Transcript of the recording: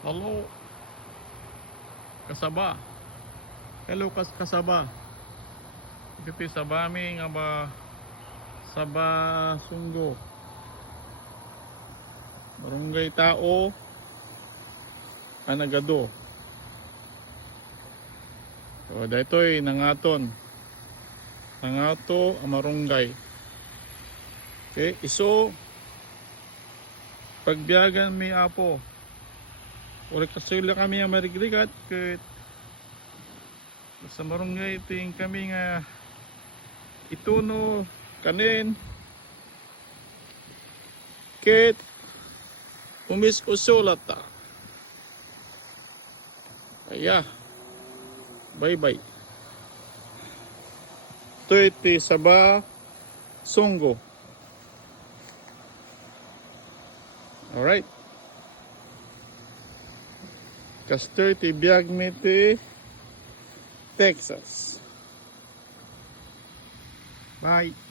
Hello, kasaba. Hello, kasaba. Iti sabami nga ba saba sunggo. Barangay tao anagado. So daytoy nangaton. Nangato amarunggay. Okay, iso pagbiyagan mi apo. Uri kasula kami ang marigrigat ket sa marunggay ting kami nga ituno kanin ket umis usulata. Aya. Bye bye. Ito iti Saba Sunggo. Alright. Kasto iti biyag mi ti Texas. Bye.